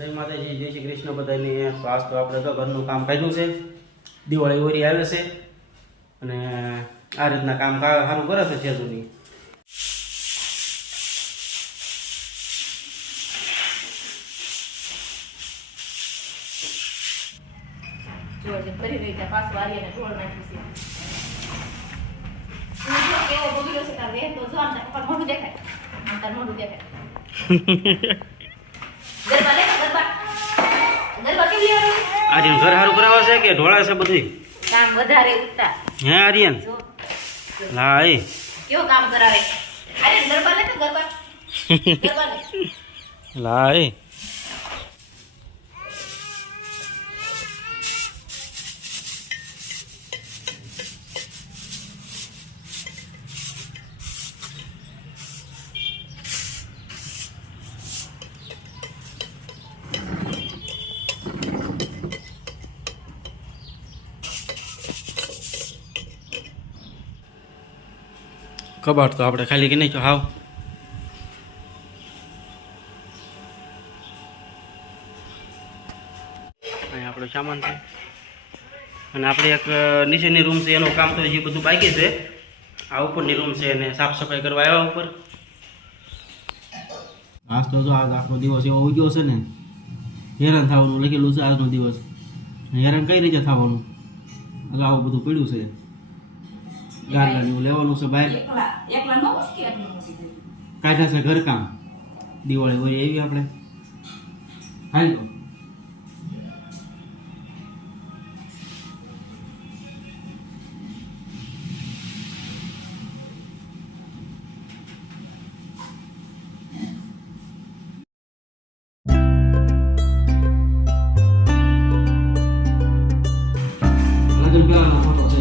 જય માતાજી, જય શ્રી કૃષ્ણ બધાને. તો આજ તો આપણે તો ઘરનું કામ કર્યું છે. દિવાળી ઓરી આવે છે અને આ રીતના કામ સારું કરે છે જેજુની. જો જે કરી રહી ત્યાં પાછું આર્યને ઢોળ નાખ્યું છે. તું જો કેવો બગડ્યો છે તાર વેહ તો જો આમ તાર મોઢું દેખાય. આમ તાર મોઢું દેખાય. ગરબા લે ગરબા. ગરબા કેમ લેવાનું? આર્યન ઘર સારું કરાવે છે કે ઢોળા છે બધું? કામ વધારે ઉઠતા. હે આર્યન? જો હા એ કેવો કામ કરાવે. આર્યન ગરબા લે તો ગરબા. ગરબા લે. લા એ કબાટ તો આપણે ખાલી કે નહીં છો હાવ. અહીંયા આપણો સામાન છે અને આપણે એક નીચેની રૂમ છે એનું કામ તો હજી બધું બાકી છે. આ ઉપરની રૂમ છે એને સાફ સફાઈ કરવા આવ્યા ઉપર. આજ તો જો આજ આખો દિવસ એવો ઉગ્યો છે ને, હેરાન થવાનું લખેલું છે આજનો દિવસ. હેરાન કઈ રીતે થવાનું? આવું બધું પડ્યું છે. ગાર્લાને એવું લેવાનું છે બહાર. એકલા નો મુશ્કેલ આટલી મોટી થઈ. કાઢ્યા છે ઘરકામ. દિવાળી હોય એવી આપણે હાલ તો લગ્ન પહેલાનો ફોટો છે.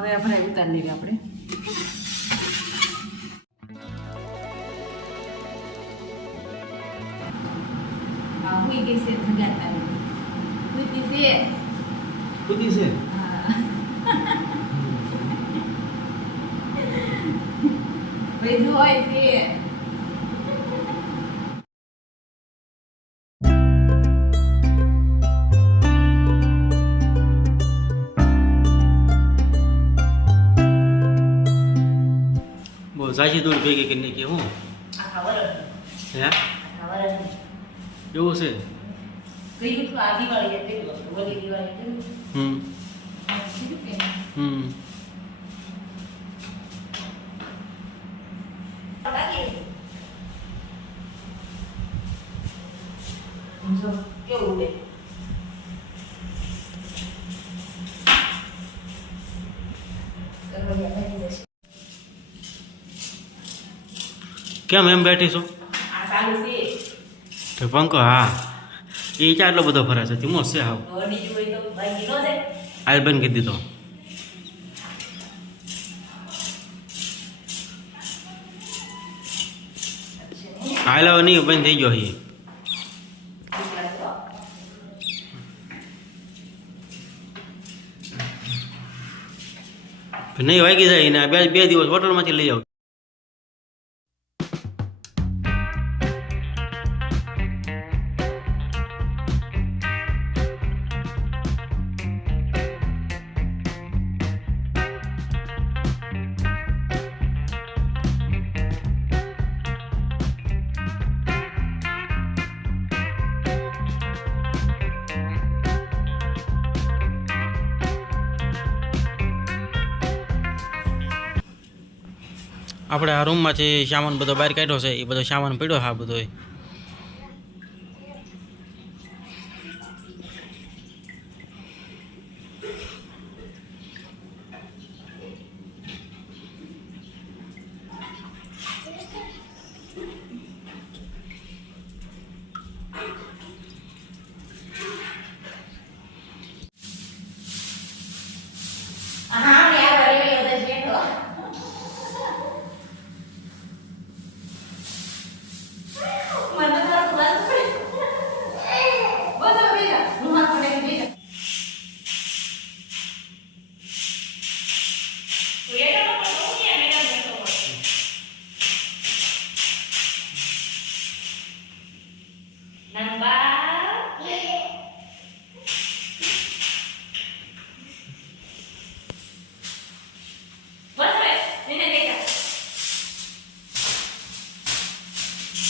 હવે આપણે ઉતારી લઈએ આપણે. હા હુઈ ગઈ છે જગાડતા. હુઈ છે. ખુદી છે. હા. ભાઈ જો હોય છે. બહુ ઝાઝી દૂર ભેગી કરી નાખી હું. આખા વરણ. હે આખા વરણ. એવું છે. કઈ તો આ દિવાળી એ પેલું હતું. ઓલી દિવાળી પેલું. આ કીધું કે લાગે. જો કેવું ઉડે. કરવડિયા બની જશે. કેમ એમ બેઠી છો? આ ચાલુ છે. તો પંખો હા એ ચાટલો બધો ફરે છે. ધીમો છે હાવ. વડી જોઈ તો બાકી નો જાય. આલ બંધ કરી દીધો. હાલ હવે નહીં બંધ થઈ ગયો અહીં. નહીં વાગી જાય ને બે દિવસ હોટલમાંથી લઈ આવ. આપણે આ રૂમમાંથી સામાન બધો બહાર કાઢ્યો છે. એ બધો સામાન પડ્યો હા બધો. હા યાર અરે બધા બેઠો મને તો વાત પડી બોલો બેટા હું હાથ પકડી બેટા તો એનો પણ હું કે મેડમ બેઠો નંબર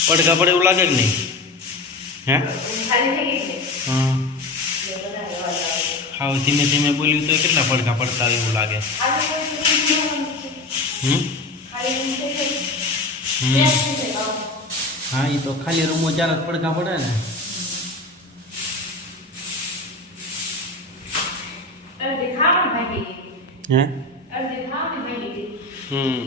પડઘા પડે એવું લાગે કે નહીં? હે ખાલી થઈ ગઈ છે હા એ બધા રહેવા લાગે હાવ ધીમે ધીમે બોલ્યું તો કેટલા પડઘા પડતા હોય એવું લાગે. હમ હા એ તો ખાલી રૂમમાં ચાર જ પડઘા પડે ને. હે હમ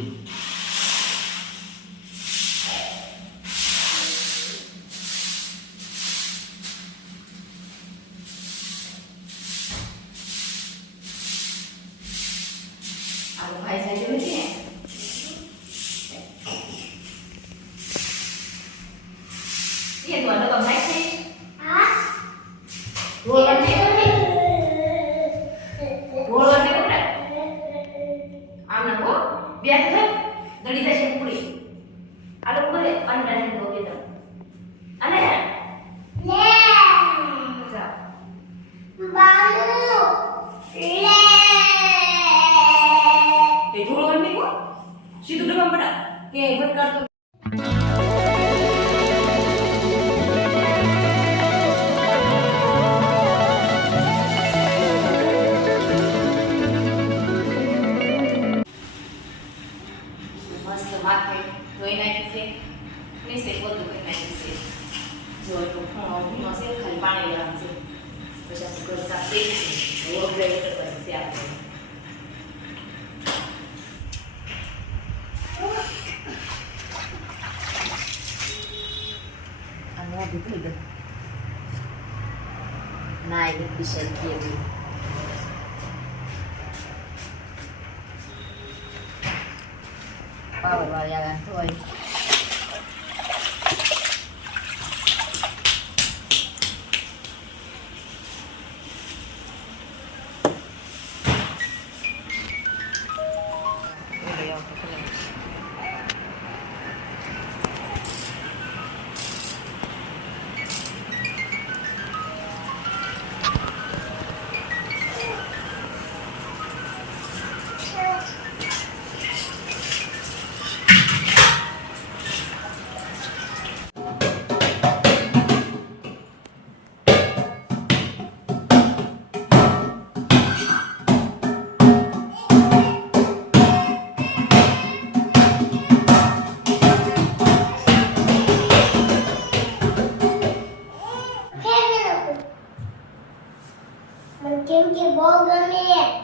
સીધું ડબ્બા પડા કે ભટકાતો મસ્ત માથે ધોઈ નાખી છે નીચે બધું કરી નાખી છે જો એટલું ભીનો છે ખાલી પાણી લેવાનું છે પછી આપણે ઘર સાફ થઈ છે ઓગળે કરવાની છે આપણે મોઢું થઈ ગયું ના એ બિશાલ કેવી પાવર વાળી આગળ ધોઈ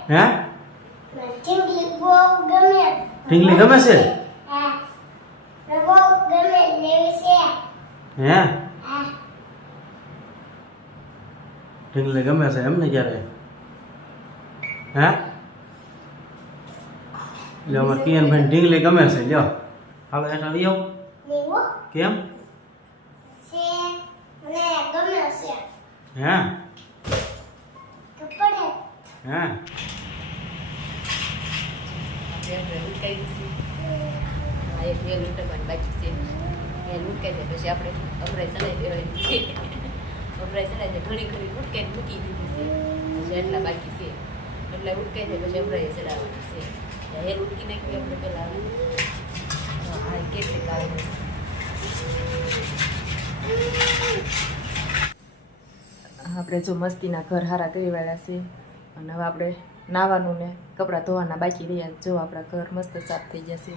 હે ઢીંગલી ગમે છે? હે ઢીંગલી ગમે છે એમ ને? ક્યારે હે લ્યો અમારે કિયન ભાઈ ઢીંગલી ગમે છે. લ્યો હાલો હેઠ આવી આવો. કેમ? હે હે એક બે લીટર પણ બાકી છે એ લૂટકાઈ જાય પછી આપણે અમરાઈ ચલાવી દેવાની છે અમરાઈ ચલાવી જાય ઘણી ઘણી ઉટકાઈ મૂકી દીધી છે પછી એટલા બાકી છે એટલે ઉટકાઈ જાય પછી અમરાઈ ચડાવવાની છે હેર ઉટકી નાખી આપણે પેલા હા કેટલીક આવે આપણે જો મસ્તીના ઘર હારા કરી વાળ્યા છે અને હવે આપણે નાવાનું ને કપડાં ધોવાના બાકી રહ્યા જો આપણા ઘર મસ્ત સાફ થઈ જશે.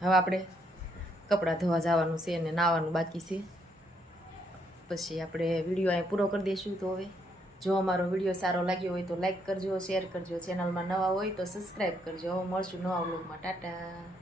હવે આપણે કપડાં ધોવા જવાનું છે અને નાહવાનું બાકી છે. પછી આપણે વિડીયો અહીં પૂરો કરી દઈશું. તો હવે જો અમારો વિડીયો સારો લાગ્યો હોય તો લાઈક કરજો, શેર કરજો, ચેનલમાં નવા હોય તો સબસ્ક્રાઈબ કરજો. મળશું નવા વ્લોગમાં. ટાટા.